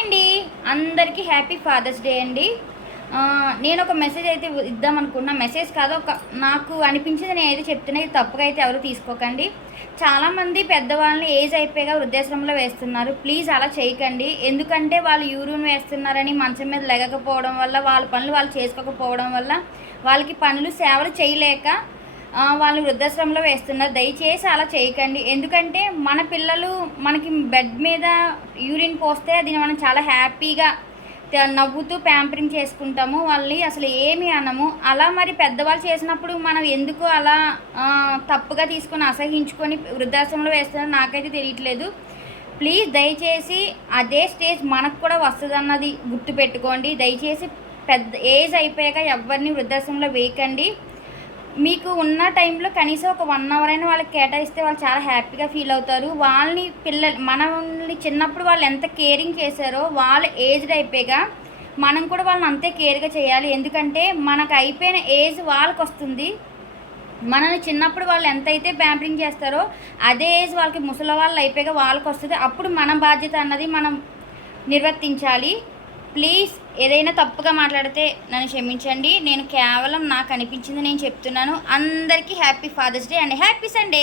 అండి, అందరికీ happy father's day అండి. నేను ఒక మెసేజ్ అయితే ఇద్దామనుకున్నా. మెసేజ్ కాదు, నాకు అనిపించింది నేనైతే చెప్తున్నా. ఇది తప్పుగా అయితే ఎవరు తీసుకోకండి. చాలామంది పెద్దవాళ్ళని ఏజ్ అయిపోయాక వృద్ధాశ్రమంలో వేస్తున్నారు. ప్లీజ్ అలా చేయకండి. ఎందుకంటే వాళ్ళు యూరిన్ వేస్తున్నారని మంచం మీద లెగకపోవడం వల్ల, వాళ్ళ పనులు వాళ్ళు చేసుకోకపోవడం వల్ల, వాళ్ళకి పనులు సేవలు చేయలేక వాళ్ళు వృద్ధాశ్రమంలో వేస్తున్నారు. దయచేసి అలా చేయకండి. ఎందుకంటే మన పిల్లలు మనకి బెడ్ మీద యూరిన్ పోస్తే అది మనం చాలా హ్యాపీగా నవ్వుతూ ప్యాంపరింగ్ చేసుకుంటాము. వాళ్ళని అసలు ఏమి అనము. అలా మరి పెద్దవాళ్ళు చేసినప్పుడు మనం ఎందుకు అలా తప్పుగా తీసుకొని అసహించుకొని వృద్ధాశ్రమంలో వేస్తున్నారో నాకైతే తెలియట్లేదు. ప్లీజ్ దయచేసి అదే స్టేజ్ మనకు కూడా వస్తుందన్నది గుర్తుపెట్టుకోండి. దయచేసి పెద్ద ఏజ్ అయిపోయాక ఎవరిని వృద్ధాశ్రమంలో వేయకండి. మీకు ఉన్న టైంలో కనీసం ఒక 1 అవర్ అయినా వాళ్ళకి కేటాయిస్తే వాళ్ళు చాలా హ్యాపీగా ఫీల్ అవుతారు. వాళ్ళని మనల్ని చిన్నప్పుడు వాళ్ళు ఎంత కేరింగ్ చేశారో వాళ్ళ ఏజ్డ్ అయిపోయాక మనం కూడా వాళ్ళని అంతే కేర్గా చేయాలి. ఎందుకంటే మనకు అయిపోయిన ఏజ్ వాళ్ళకి వస్తుంది. మనల్ని చిన్నప్పుడు వాళ్ళు ఎంతైతే ప్యాంపరింగ్ చేస్తారో అదే ఏజ్ వాళ్ళకి ముసలి వాళ్ళు అయిపోయాక వాళ్ళకి వస్తుంది. అప్పుడు మన బాధ్యత అన్నది మనం నిర్వర్తించాలి. ప్లీజ్ ఏదైనా తప్పుగా మాట్లాడితే నన్ను క్షమించండి. నేను కేవలం నాకు అనిపించింది నేను చెప్తున్నాను. అందరికీ happy father's day and happy Sunday.